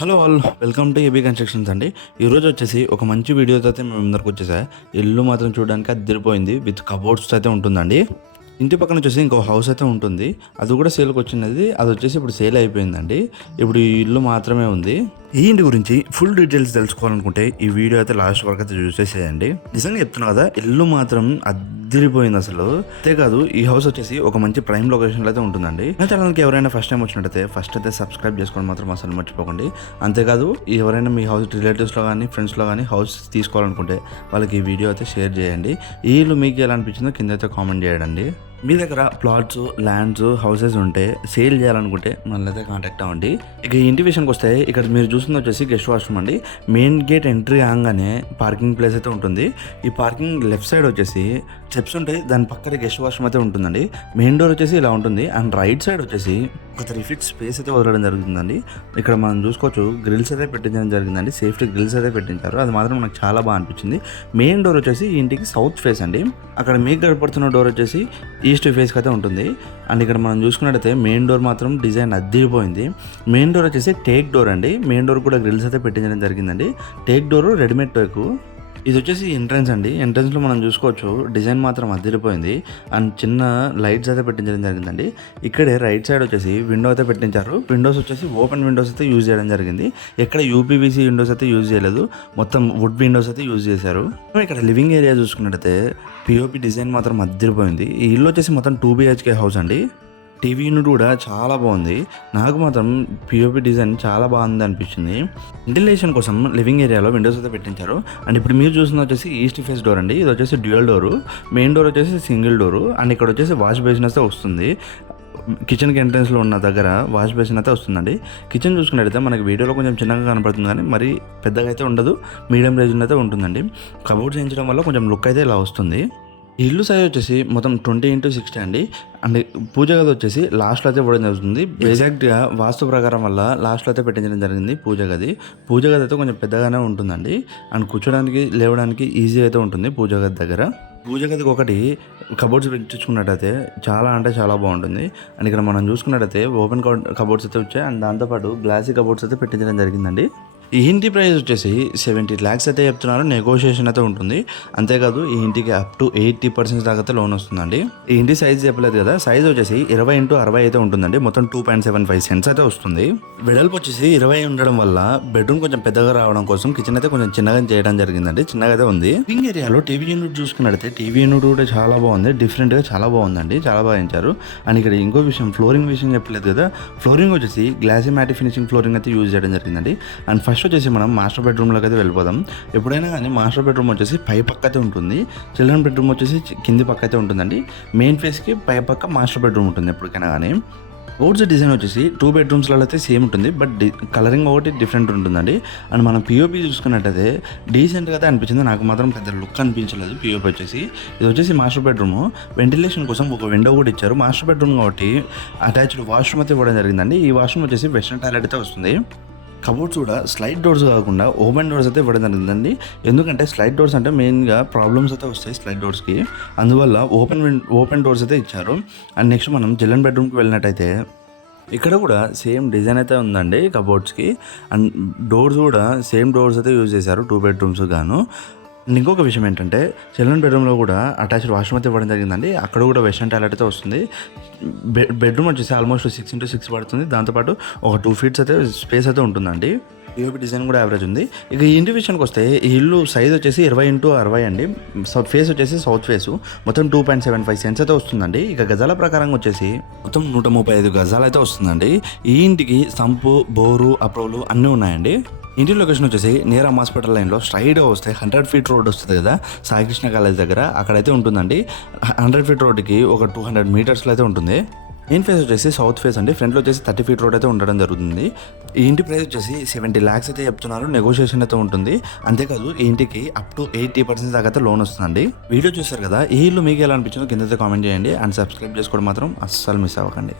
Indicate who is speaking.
Speaker 1: Hello all welcome to AB constructions అండి. ఈరోజు వచ్చేసి ఒక మంచి వీడియోతో అయితే మేము అందరికి వచ్చేసా. ఇల్లు మాత్రం చూడడానికి అద్దరిపోయింది విత్ కబోర్డ్స్ అయితే ఉంటుందండి. ఇంటి పక్కన వచ్చేసి ఇంకో హౌస్ అయితే ఉంటుంది. అది కూడా సేల్కి వచ్చినది అది వచ్చేసి ఇప్పుడు సేల్ అయిపోయిందండి. ఇప్పుడు ఈ ఇల్లు మాత్రమే ఉంది. ఈ ఇంటి గురించి ఫుల్ డీటెయిల్స్ తెలుసుకోవాలనుకుంటే ఈ వీడియో అయితే లాస్ట్ వరకు అయితే చూసేసేయండి. నిజంగా చెప్తున్నా కదా ఇల్లు మాత్రం అద్దరిపోయింది అసలు. అంతేకాదు ఈ హౌస్ వచ్చేసి ఒక మంచి ప్రైమ్ లొకేషన్లో అయితే ఉంటుందండి. నా ఛానల్కి ఎవరైనా ఫస్ట్ టైం వచ్చినట్టయితే ఫస్ట్ అయితే సబ్స్క్రైబ్ చేసుకోవడం మాత్రం అసలు మర్చిపోకండి. అంతేకాదు ఎవరైనా మీ హౌస్ రిలేటివ్స్లో కానీ ఫ్రెండ్స్లో కానీ హౌస్ తీసుకోవాలనుకుంటే వాళ్ళకి ఈ వీడియో అయితే షేర్ చేయండి. ఈ ఇల్లు మీకు ఎలా అనిపించిందో కింద అయితే కామెంట్ చేయండి. మీ దగ్గర ప్లాట్స్ ల్యాండ్స్ హౌసెస్ ఉంటే సేల్ చేయాలనుకుంటే మళ్ళీ అయితే కాంటాక్ట్ అవ్వండి. ఇక ఇంటి విషయానికి వస్తే ఇక్కడ మీరు చూసింది వచ్చేసి గెస్ట్ వాష్రూమ్ అండి. మెయిన్ గేట్ ఎంట్రీ కాగానే పార్కింగ్ ప్లేస్ అయితే ఉంటుంది. ఈ పార్కింగ్ లెఫ్ట్ సైడ్ వచ్చేసి స్టెప్స్ ఉంటాయి దాని పక్కనే గెస్ట్ వాష్రూమ్ అయితే ఉంటుందండి. మెయిన్ డోర్ వచ్చేసి ఇలా ఉంటుంది. అండ్ రైట్ సైడ్ వచ్చేసి ఒక త్రీ ఫీట్ స్పేస్ అయితే వదలడం జరుగుతుందండి. ఇక్కడ మనం చూసుకోవచ్చు గ్రిల్స్ అయితే పెట్టించడం జరిగిందండి. సేఫ్టీ గ్రిల్స్ అయితే పెట్టించారు. అది మాత్రం నాకు చాలా బాగా అనిపించింది. మెయిన్ డోర్ వచ్చేసి ఈ ఇంటికి సౌత్ ఫేస్ అండి. అక్కడ మీకు కనపడుతున్న డోర్ వచ్చేసి ఈస్ట్ ఫేస్కి అయితే ఉంటుంది. అండ్ ఇక్కడ మనం చూసుకున్నట్టయితే మెయిన్ డోర్ మాత్రం డిజైన్ అద్దిరిపోయింది మెయిన్ డోర్ వచ్చేసి టేక్ డోర్ అండి. మెయిన్ డోర్ కూడా గ్రిల్స్ అయితే పెట్టించడం జరిగిందండి. టేక్ డోర్ రెడీమేడ్ టేకు ఇది వచ్చేసి ఎంట్రన్స్ అండి. ఎంట్రన్స్లో మనం చూసుకోవచ్చు డిజైన్ మాత్రం అదిరిపోయింది. అండ్ చిన్న లైట్స్ అయితే పెట్టించడం జరిగిందండి. ఇక్కడే రైట్ సైడ్ వచ్చేసి విండో అయితే పెట్టించారు. విండోస్ వచ్చేసి ఓపెన్ విండోస్ అయితే యూజ్ చేయడం జరిగింది. ఎక్కడ యూపీవీసీ విండోస్ అయితే యూజ్ చేయలేదు. మొత్తం వుడ్ విండోస్ అయితే యూజ్ చేశారు. ఇక్కడ లివింగ్ ఏరియా చూసుకున్నట్టయితే పిఓపి డిజైన్ మాత్రం అదిరిపోయింది. ఈ ఇల్లు వచ్చేసి మొత్తం టూ బిహెచ్కే హౌస్ అండి. టీవీ యూనిట్ కూడా చాలా బాగుంది. నాకు మాత్రం పిఓపి డిజైన్ చాలా బాగుంది అనిపించింది. వెంటిలేషన్ కోసం లివింగ్ ఏరియాలో విండోస్ అయితే పెట్టించారు. అండ్ ఇప్పుడు మీరు చూసిన వచ్చేసి ఈస్ట్ ఫేస్ డోర్ అండి. ఇది వచ్చేసి డ్యూయల్ డోరు మెయిన్ డోర్ వచ్చేసి సింగిల్ డోరు అండ్ ఇక్కడ వచ్చేసి వాష్ బేసిన్ అయితే వస్తుంది. కిచెన్కి ఎంట్రెన్స్లో ఉన్న దగ్గర వాష్ బేసిన్ అయితే వస్తుందండి. కిచెన్ చూసుకున్నట్టయితే మనకి వీడియోలో కొంచెం చిన్నగా కనపడుతుంది కానీ మరి పెద్దగా అయితే ఉండదు. మీడియం రేంజ్ అయితే ఉంటుందండి. కబోర్డ్స్ చేయించడం వల్ల కొంచెం లుక్ అయితే ఇలా వస్తుంది. ఈ ఇల్లు సైజ్ వచ్చేసి మొత్తం ట్వంటీ ఇంటూ సిక్స్టీ అండి. అండ్ పూజ గది వచ్చేసి లాస్ట్లో అయితే ఇవ్వడం జరుగుతుంది. ఎగ్జాక్ట్గా వాస్తు ప్రకారం వల్ల లాస్ట్లో అయితే పెట్టించడం జరిగింది పూజ గది. పూజ గది అయితే కొంచెం పెద్దగానే ఉంటుందండి. అండ్ కూర్చోడానికి లేవడానికి ఈజీ అయితే ఉంటుంది పూజ గది దగ్గర. పూజ గదికి ఒకటి కబోర్డ్స్ పెట్టించుకున్నట్టయితే చాలా అంటే చాలా బాగుంటుంది. అండ్ ఇక్కడ మనం చూసుకున్నట్టయితే ఓపెన్ కబోర్డ్స్ అయితే వచ్చాయి. అండ్ దాంతోపాటు గ్లాసీ కబోర్డ్స్ అయితే పెట్టించడం జరిగిందండి. ఈ ఇంటి ప్రైస్ వచ్చేసి సెవెంటీ ల్యాక్స్ అయితే చెప్తున్నారు. నెగోషియేషన్ అయితే ఉంటుంది. అంతేకాదు ఈ ఇంటికి అప్ టు ఎయిటీ పర్సెంట్ దాకా అయితే లోన్ వస్తుందండి. ఈ ఇంటి సైజ్ చెప్పలేదు కదా సైజ్ వచ్చేసి ఇరవై ఇంటూ అరవై అయితే ఉంటుందండి. మొత్తం two point seven five cents అయితే వస్తుంది. వెడల్పు వచ్చేసి ఇరవై ఉండడం వల్ల బెడ్రూమ్ కొంచెం పెద్దగా రావడం కోసం కిచెన్ అయితే కొంచెం చిన్నగా చేయడం జరిగిందండి. చిన్నగా అయితే ఉంది. లివింగ్ ఏరియాలో టీవీ యూనిట్ చూసుకున్నట్టయితే టీవీ యూనిట్ కూడా చాలా బాగుంది. డిఫరెంట్గా చాలా బాగుందండి. చాలా బాగా ఇచ్చారు అండ్ ఇక్కడ ఇంకో విషయం ఫ్లోరింగ్ విషయం చెప్పలేదు కదా. ఫ్లోరింగ్ వచ్చేసి గ్లాసీ మ్యాటి ఫినిషింగ్ ఫ్లోరింగ్ అయితే యూజ్ చేయడం జరిగిందండి. అండ్ ఫస్ట్ వచ్చేసి మనం మాస్టర్ బెడ్రూమ్లోకి అయితే వెళ్ళిపోదాం. ఎప్పుడైనా కానీ మాస్టర్ బెడ్రూమ్ వచ్చేసి పై పక్క అయితే ఉంటుంది. చిల్డ్రన్ బెడ్రూమ్ వచ్చేసి కింది పక్క అయితే ఉంటుందండి. మెయిన్ ఫేస్కి పై పక్క మాస్టర్ బెడ్రూమ్ ఉంటుంది ఎప్పటికైనా కానీ. ఓట్స్ డిజైన్ వచ్చేసి టూ బెడ్రూమ్స్లలో అయితే సేమ్ ఉంటుంది. బట్ డి కలరింగ్ ఒకటి డిఫరెంట్ ఉంటుందండి. అండ్ మనం పిఓపి చూసుకున్నట్టయితే డీసెంట్గా అయితే అనిపించింది. నాకు మాత్రం పెద్ద లుక్ అనిపించలేదు పిఓపి వచ్చేసి. ఇది వచ్చేసి మాస్టర్ బెడ్రూమ్. వెంటిలేషన్ కోసం ఒక విండో కూడా ఇచ్చారు. మాస్టర్ బెడ్రూమ్ కాబట్టి అటాచ్డ్ వాష్రూమ్ అయితే ఇవ్వడం జరిగిందండి. ఈ వాష్రూమ్ వచ్చేసి వెస్ట్రన్ టాయిలెట్ అయితే వస్తుంది. కబోర్డ్స్ కూడా స్లైడ్ డోర్స్ కాకుండా ఓపెన్ డోర్స్ అయితే ఇవ్వడం జరిగిందండి. ఎందుకంటే స్లైడ్ డోర్స్ అంటే మెయిన్గా ప్రాబ్లమ్స్ అయితే వస్తాయి స్లైడ్ డోర్స్కి. అందువల్ల ఓపెన్ ఓపెన్ డోర్స్ అయితే ఇచ్చారు. అండ్ నెక్స్ట్ మనం చిల్డ్రన్ బెడ్రూమ్కి వెళ్ళినట్టయితే ఇక్కడ కూడా సేమ్ డిజైన్ అయితే ఉందండి కబోర్డ్స్కి. అండ్ డోర్స్ కూడా సేమ్ డోర్స్ అయితే యూజ్ చేశారు టూ బెడ్రూమ్స్ గాను. ఇంకొక విషయం ఏంటంటే చిల్డ్రన్ బెడ్రూమ్లో కూడా అటాచ్డ్ వాష్రూమ్ అయితే ఇవ్వడం జరిగిందండి. అక్కడ కూడా వెస్టర్న్ టాయిలెట్ అయితే వస్తుంది. బెడ్ బెడ్రూమ్ వచ్చేసి ఆల్మోస్ట్ సిక్స్ ఇంటూ సిక్స్ పడుతుంది. దాంతోపాటు ఒక టూ ఫీట్స్ అయితే స్పేస్ అయితే ఉంటుందండి. పిఓపి డిజైన్ కూడా యావరేజ్ ఉంది. ఇక ఈ ఇంటి విషయానికి వస్తే ఈ ఇల్లు సైజ్ వచ్చేసి ఇరవై ఇంటూ అరవై అండి. సౌత్ ఫేస్ వచ్చేసి సౌత్ ఫేస్ మొత్తం two point seven five cents అయితే వస్తుందండి. ఇక గజాల ప్రకారం వచ్చేసి మొత్తం నూట ముప్పై ఐదు గజాలు అయితే వస్తుందండి. ఈ ఇంటికి సంపు బోరు అప్రోలు అన్నీ ఉన్నాయండి. ఇంటి లొకేషన్ వచ్చేసి నీరమ్ హాస్పిటల్ లైన్లో స్ట్రైట్గా వస్తే హండ్రెడ్ ఫీట్ రోడ్ వస్తుంది కదా సాయికృష్ణ కాలేజ్ దగ్గర అక్కడైతే ఉంటుందండి. హండ్రెడ్ ఫీట్ రోడ్కి ఒక టూ హండ్రెడ్ మీటర్స్లో అయితే ఉంటుంది. మెయిన్ ఫేస్ వచ్చేసి సౌత్ ఫేస్ అండి. ఫ్రంట్లో వచ్చేసి థర్టీ ఫీట్ రోడ్ అయితే ఉండడం జరుగుతుంది. ఈ ఇంటి ప్రైస్ వచ్చేసి సెవెంటీ ల్యాక్స్ అయితే చెప్తున్నారు. నెగోషియేషన్ అయితే ఉంటుంది. అంతేకాదు ఈ ఇంటికి అప్ టు ఎయిటీ పర్సెంట్ దాకా అయితే లోన్ వస్తుందండి. వీడియో చూసారు కదా ఈ ఇల్లు మీకు ఎలా అనిపించిందో కింద కామెంట్ చేయండి. అండ్ సబ్స్క్రైబ్ చేసుకోవడం మాత్రం అస్సలు మిస్ అవ్వకండి.